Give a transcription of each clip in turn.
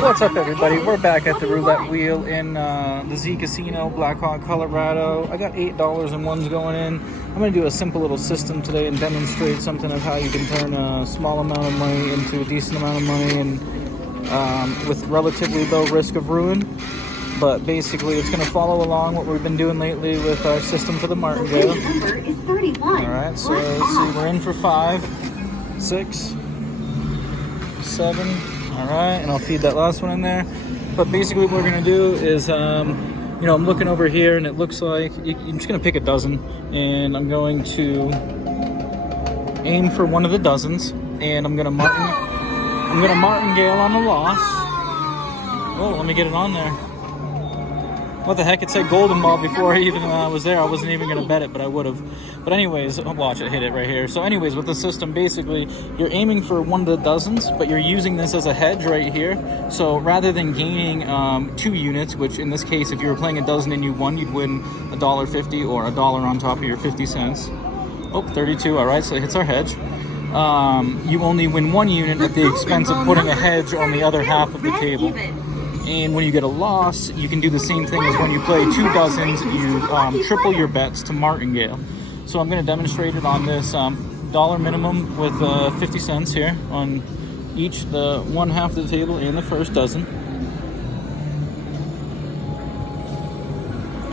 What's up, everybody? We're back at the roulette wheel in the Z Casino, Blackhawk, Colorado. I got $8 and ones going in. I'm going to do a simple little system today and demonstrate something of how you can turn a small amount of money into a decent amount of money and with relatively low risk of ruin. But basically, it's going to follow along what we've been doing lately with our system for the Martingale. Alright, so let's see, we're in for 5, 6, 7. Alright, and I'll feed that last one in there. But basically what we're going to do is, I'm looking over here and it looks like I'm just going to pick a dozen. And I'm going to aim for one of the dozens. And I'm going to martingale on the loss. Oh, let me get it on there. What the heck? It said golden ball before I even was there. I wasn't even going to bet it, but I would have. But anyways, watch it hit it right here. So anyways, with the system, basically, you're aiming for one of the dozens, but you're using this as a hedge right here. So rather than gaining 2 units, which in this case, if you were playing a dozen and you won, you'd win $1.50 or $1 on top of your 50 cents. Oh, 32. All right, so it hits our hedge. You only win 1 unit at the expense of putting a hedge on the other half of the table. And when you get a loss, you can do the same thing as when you play 2 dozens. You triple your bets to martingale. So I'm going to demonstrate it on this dollar minimum with 50 cents here on each, the one half of the table and the first dozen.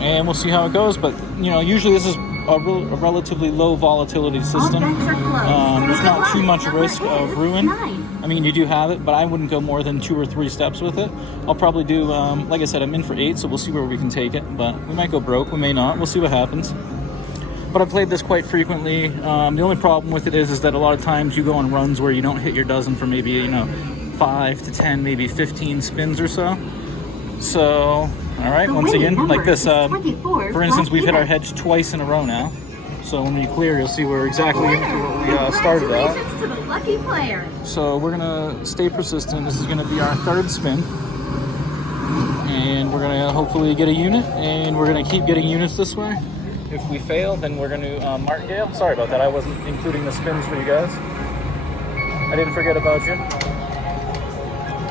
And we'll see how it goes. But usually this is a relatively low volatility system. There's not too much risk of ruin. I mean, you do have it, but I wouldn't go more than 2 or 3 steps with it. I'll probably do, like I said, I'm in for 8, so we'll see where we can take it. But we might go broke, we may not. We'll see what happens. But I've played this quite frequently. The only problem with it is that a lot of times you go on runs where you don't hit your dozen for maybe, 5 to 10, maybe 15 spins or so. So, all right, once again, like this, for instance, we've hit our hedge twice in a row now. So when we clear, you'll see we're exactly into what we started at. To the lucky player. So we're gonna stay persistent. This is gonna be our 3rd spin. And we're gonna hopefully get a unit, and we're gonna keep getting units this way. If we fail, then we're gonna martingale. Sorry about that, I wasn't including the spins for you guys. I didn't forget about you.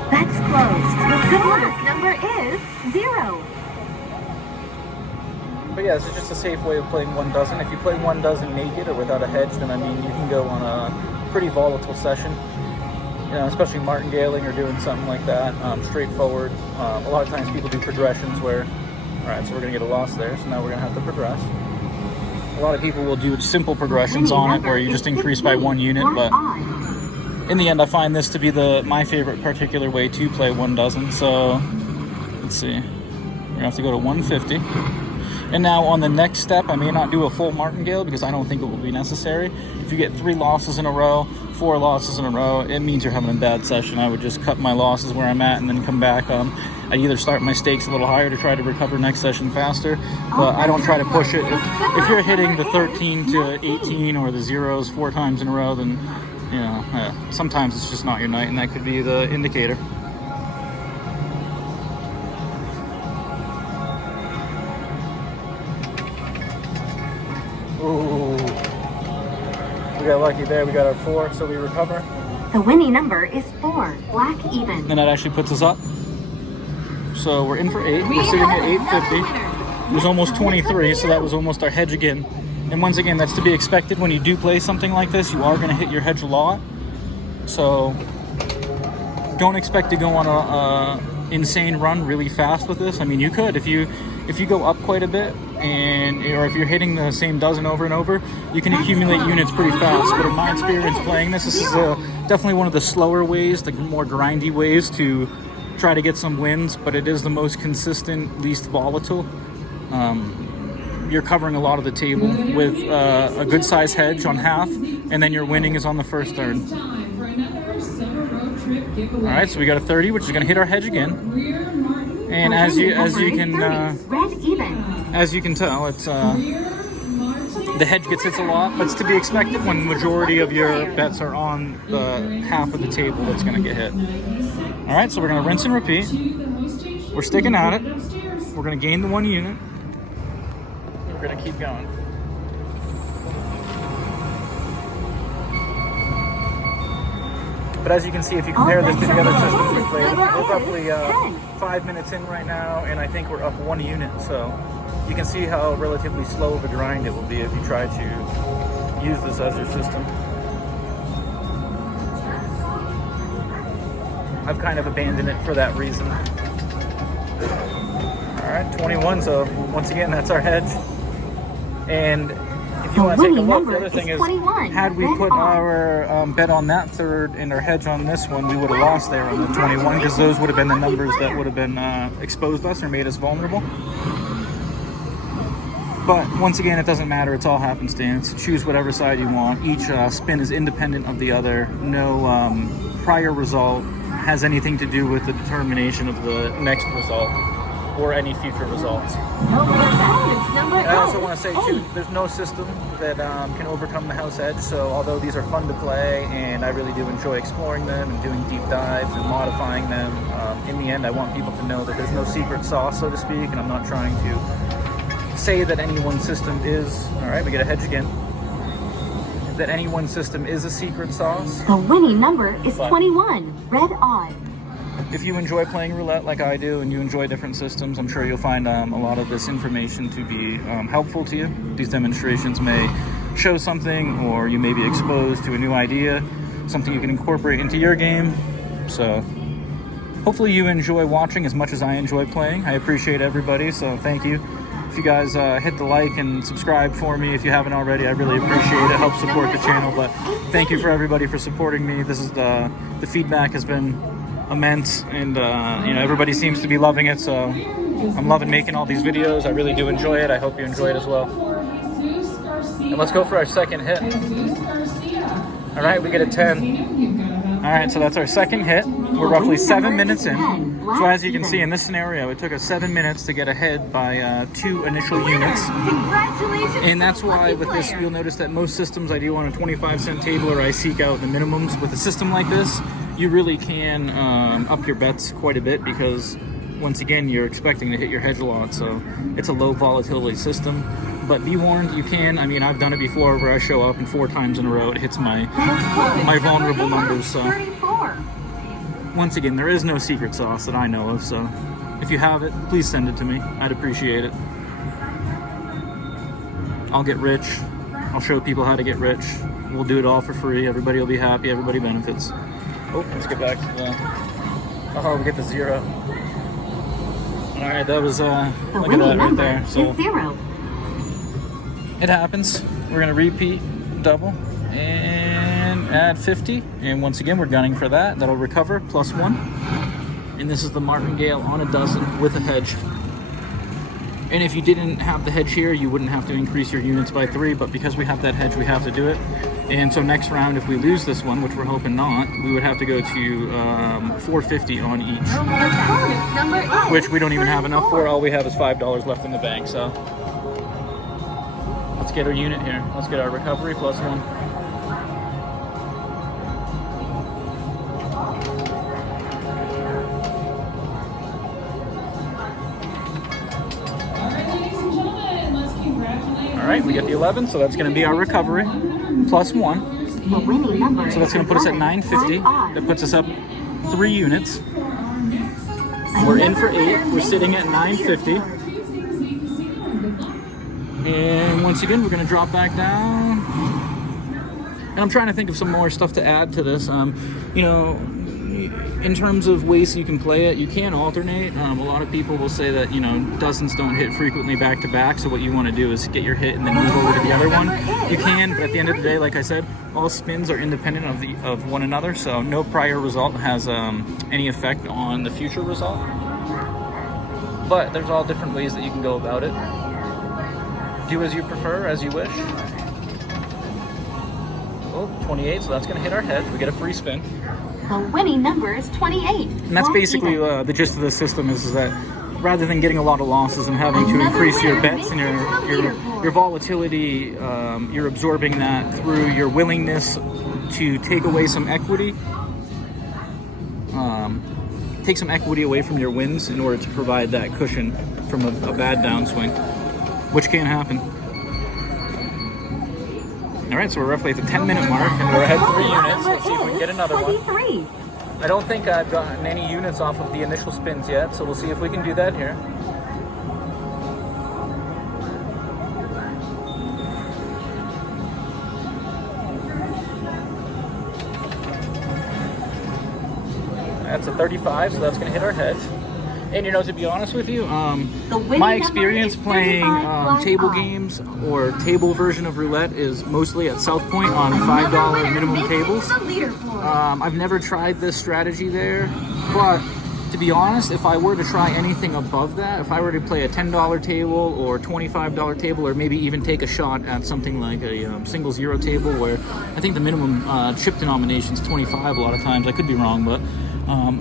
That's closed. The bonus number is 0. But yeah, this is just a safe way of playing 1 dozen. If you play 1 dozen naked or without a hedge, then I mean, you can go on a pretty volatile session. Especially martingaling or doing something like that, straightforward. A lot of times people do progressions where, all right, so we're gonna get a loss there, so now we're gonna have to progress. A lot of people will do simple progressions on it where you just increase by 1 unit, but in the end, I find this to be my favorite particular way to play 1 dozen. So let's see, we're gonna have to go to 150. And now on the next step, I may not do a full martingale because I don't think it will be necessary. If you get 3 losses in a row, 4 losses in a row, it means you're having a bad session. I would just cut my losses where I'm at and then come back. I either start my stakes a little higher to try to recover next session faster, but I don't try to push it. If you're hitting the 13 to 18 or the zeros 4 times in a row, then sometimes it's just not your night, and that could be the indicator. Ooh. We got lucky there. We got our 4, so we recover. The winning number is 4. Black even. And that actually puts us up. So we're in for 8. We're sitting at 850. It was almost 23, so that was almost our hedge again. And once again, that's to be expected when you do play something like this. You are going to hit your hedge a lot. So don't expect to go on a insane run really fast with this. I mean, you could if you go up quite a bit, or if you're hitting the same dozen over and over, you can accumulate units pretty fast. But in my experience playing this is definitely one of the slower ways, the more grindy ways to try to get some wins, but it is the most consistent, least volatile. You're covering a lot of the table with a good size hedge on half, and then your winning is on the first third. All right, so we got a 30, which is going to hit our hedge again. And as you can tell, it's the hedge gets hits a lot, but it's to be expected when the majority of your bets are on the half of the table that's going to get hit. All right, so we're going to rinse and repeat. We're sticking at it. We're going to gain the 1 unit. We're going to keep going. But as you can see, if you compare this to the other systems we've played. Number We're roughly is 5 minutes in right now, and I think we're up 1 unit. So you can see how relatively slow of a grind it will be if you try to use this as your system. I've kind of abandoned it for that reason. All right, 21. So once again, that's our hedge. And if you want to take a look, the other thing is, had we put our bet on that third and our hedge on this one, we would have lost there on the 21, because those would have been the numbers that would have been exposed us or made us vulnerable. But once again, it doesn't matter. It's all happenstance. Choose whatever side you want. Each spin is independent of the other. No prior result has anything to do with the determination of the next result or any future results. I also want to say too, there's no system that can overcome the house edge. So although these are fun to play and I really do enjoy exploring them and doing deep dives and modifying them, in the end I want people to know that there's no secret sauce, so to speak, and I'm not trying to say that any one system is, all right, we get a hedge again, that any one system is a secret sauce. The winning number is 21, red odd. If you enjoy playing roulette like I do and you enjoy different systems, I'm sure you'll find a lot of this information to be helpful to you. These demonstrations may show something, or you may be exposed to a new idea, something you can incorporate into your game. So hopefully you enjoy watching as much as I enjoy playing. I appreciate everybody, so thank you. If you guys hit the like and subscribe for me if you haven't already, I really appreciate it. It helps support the channel. But thank you for everybody for supporting me. This is the feedback has been immense, and you know, everybody seems to be loving it. So I'm loving making all these videos. I really do enjoy it. I hope you enjoy it as well. And let's go for our second hit. All right, we get a 10. All right, so that's our second hit. We're roughly 7 minutes in. So as you can see in this scenario, it took us 7 minutes to get ahead by 2 initial units. And that's why with this, you'll notice that most systems I do on a 25-cent table, or I seek out the minimums. With a system like this, you really can up your bets quite a bit, because once again, you're expecting to hit your hedge a lot. So it's a low volatility system. But be warned, you can, I mean, I've done it before where I show up and 4 times in a row it hits my vulnerable numbers. So once again, there is no secret sauce that I know of. So if you have it, please send it to me. I'd appreciate it. I'll get rich. I'll show people how to get rich. We'll do it all for free. Everybody will be happy. Everybody benefits. Oh, let's get back to the... Oh, we get the 0. All right, that was, look at that right there. So 0. It happens. We're gonna repeat double and add 50, and once again we're gunning for that. That'll recover +1. And this is the Martingale on a dozen with a hedge. And if you didn't have the hedge here, you wouldn't have to increase your units by 3, but because we have that hedge, we have to do it. And so next round, if we lose this one, which we're hoping not, we would have to go to 450 on each, which we don't even have enough for. All we have is $5 left in the bank. So let's get our unit here. Let's get our recovery +1. All right, we get the 11, so that's going to be our recovery +1. So that's going to put us at 950. That puts us up 3 units. We're in for 8. We're sitting at 950. And once again, we're going to drop back down. And I'm trying to think of some more stuff to add to this. You know, in terms of ways you can play it, you can alternate. A lot of people will say that, you know, dozens don't hit frequently back to back, so what you want to do is get your hit and then move over to the other one. You can, but at the end of the day, like I said, all spins are independent of one another, so no prior result has any effect on the future result. But there's all different ways that you can go about it. Do as you prefer, as you wish. Oh, 28, so that's going to hit our head. We get a free spin. The winning number is 28. And that's basically the gist of the system is that rather than getting a lot of losses and having to increase your bets and your volatility, you're absorbing that through your willingness to take away some equity, take some equity away from your wins in order to provide that cushion from a bad downswing, which can happen. All right, so we're roughly at the 10-minute mark, and we're ahead 3 units. Let's see if we can get another one. I don't think I've gotten any units off of the initial spins yet, so we'll see if we can do that here. That's a 35, so that's going to hit our hedge. And you know, to be honest with you, my experience playing table games or table version of roulette is mostly at South Point on $5 minimum tables. I've never tried this strategy there, but to be honest, if I were to try anything above that, if I were to play a $10 table or $25 table, or maybe even take a shot at something like a single zero table, where I think the minimum chip denomination is 25 a lot of times. I could be wrong, but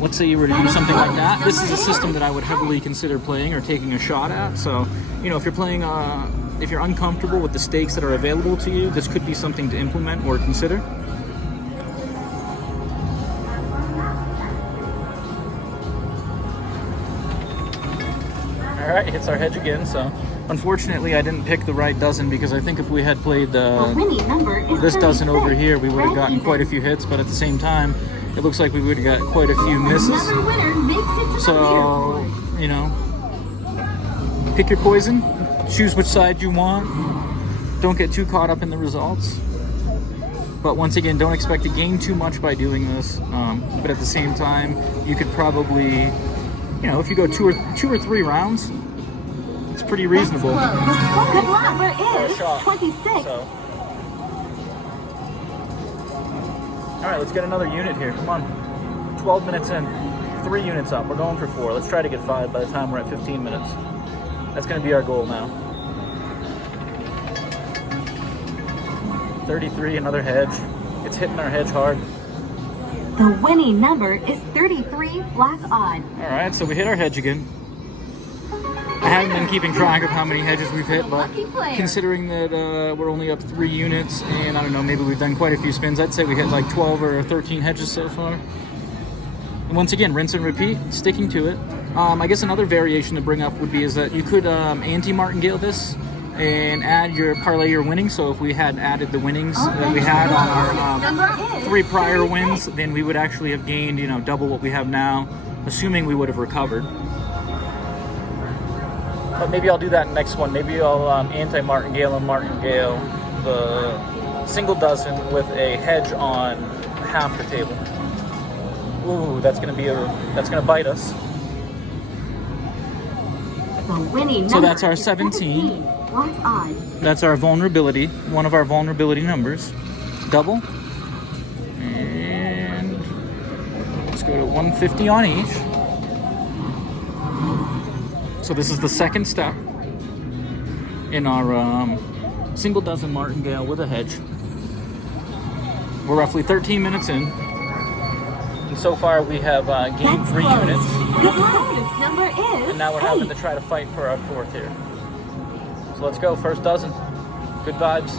let's say you were to do something like that. This is a system that I would heavily consider playing or taking a shot at. So, you know, if you're playing, if you're uncomfortable with the stakes that are available to you, this could be something to implement or consider. All right, hits our hedge again. So, unfortunately, I didn't pick the right dozen, because I think if we had played this dozen over here, we would have gotten quite a few hits. But at the same time, it looks like we would have got quite a few misses. So, you know, pick your poison, choose which side you want. Don't get too caught up in the results. But once again, don't expect to gain too much by doing this. But at the same time, you could probably, you know, if you go two or three rounds, it's pretty reasonable. Good number is 26. So. All right, let's get another unit here. Come on. 12 minutes in. 3 units up. We're going for 4. Let's try to get 5 by the time we're at 15 minutes. That's going to be our goal now. 33, another hedge. It's hitting our hedge hard. The winning number is 33, black odd. All right, so we hit our hedge again. I haven't been keeping track of how many hedges we've hit, but considering that we're only up 3 units, and I don't know, maybe we've done quite a few spins, I'd say we hit like 12 or 13 hedges so far. And once again, rinse and repeat, sticking to it. I guess another variation to bring up would be is that you could anti-martingale this and parlay your winnings. So if we had added the winnings that we had on our 3 prior wins, then we would actually have gained, you know, double what we have now, assuming we would have recovered. But maybe I'll do that next one. Maybe I'll anti-martingale and martingale the single dozen with a hedge on half the table. Ooh, that's gonna bite us. The winning so that's our 17. That's our vulnerability, one of our vulnerability numbers. Double. And let's go to 150 on each. So this is the second step in our single dozen martingale with a hedge. We're roughly 13 minutes in. And so far we have gained 3 units. Number is and now we're having to try to fight for our 4th here. So let's go, first dozen. Good vibes.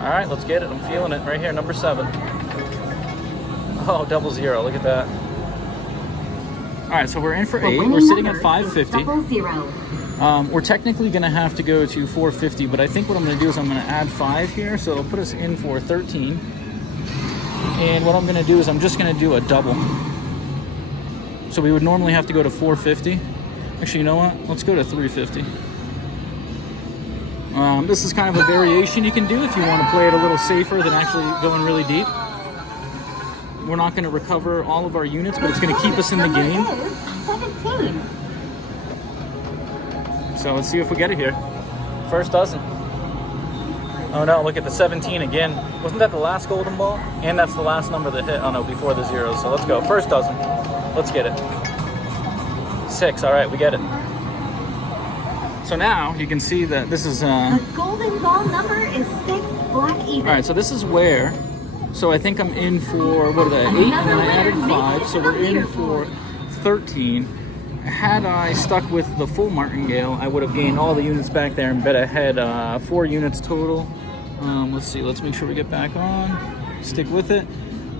All right, let's get it. I'm feeling it right here, number 7. Oh, 00, look at that. All right, so we're in for 8. We're sitting at 550. We're technically gonna have to go to 450, but I think what I'm gonna do is I'm gonna add 5 here, so it'll put us in for 13. And what I'm gonna do is I'm just gonna do a double. So we would normally have to go to 450. Actually, you know what? Let's go to 350. This is kind of a variation you can do if you want to play it a little safer than actually going really deep. We're not going to recover all of our units, but it's going to keep us in the game. 17. So let's see if we get it here. First dozen. Oh no, look at the 17 again. Wasn't that the last golden ball? And that's the last number that hit. Oh no, before the zeros. So let's go. First dozen. Let's get it. 6. All right, we get it. So now you can see that this is... The golden ball number is 6, black even. All right, so this is where... So I think I'm in for, what are they, 8, and then I added 5, so we're in for 13. Had I stuck with the full martingale, I would have gained all the units back there and bet I had 4 units total. Let's see, let's make sure we get back on, stick with it.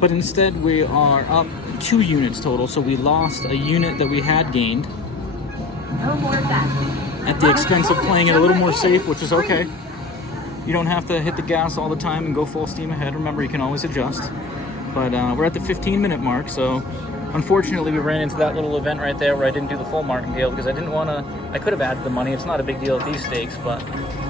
But instead we are up 2 units total, so we lost a unit that we had gained. No more bets. At the expense of playing it a little more safe, which is okay. You don't have to hit the gas all the time and go full steam ahead. Remember, you can always adjust. But we're at the 15-minute mark, so unfortunately we ran into that little event right there where I didn't do the full martingale because I didn't want to. I could have added the money. It's not a big deal at these stakes, but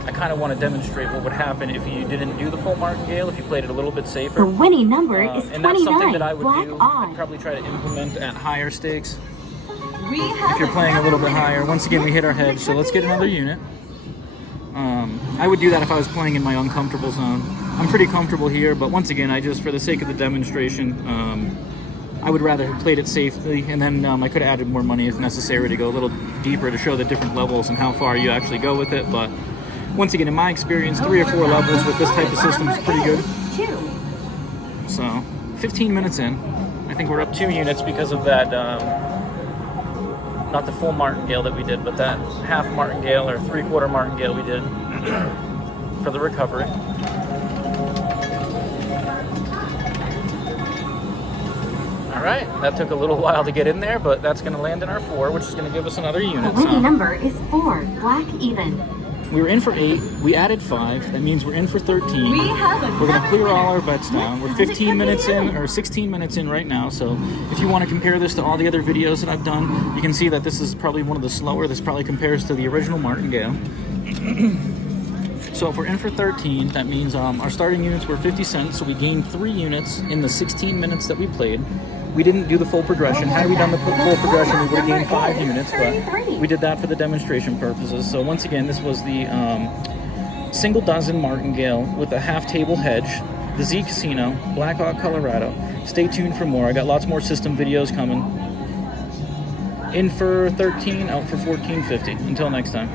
I kind of want to demonstrate what would happen if you didn't do the full martingale, if you played it a little bit safer. The winning number is And that's something that I 29. would Black do. I'd odd. probably try to implement at higher stakes. We have If you're playing a little bit another higher. winner. Once again, we hit our hedge, so let's get another unit. I would do that if I was playing in my uncomfortable zone. I'm pretty comfortable here, but once again, I just, for the sake of the demonstration, I would rather have played it safely, and then I could have added more money if necessary to go a little deeper to show the different levels and how far you actually go with it. But once again, in my experience, 3 or 4 levels with this type of system is pretty good. 2. So, 15 minutes in. I think we're up 2 units because of that, not the full martingale that we did, but that half martingale or 3/4 martingale we did for the recovery. All right, that took a little while to get in there, but that's going to land in our 4, which is going to give us another The unit. winning So number is 4. Black even. we were in for 8. We added 5. That means we're in for 13. We have another We're going to clear all winner. our bets down. We're 15 minutes in, or 16 minutes in right now. So if you want to compare this to all the other videos that I've done, you can see that this is probably one of the slower. This probably compares to the original martingale. So if we're in for 13, that means our starting units were 50 cents. So we gained 3 units in the 16 minutes that we played. We didn't do the full progression. Had we done the full progression, we would have gained 5 units, but we did that for the demonstration purposes. So once again, this was the single dozen martingale with a half table hedge, the Z Casino, Blackhawk, Colorado. Stay tuned for more. I got lots more system videos coming. In for 13, out for 14.50. Until next time.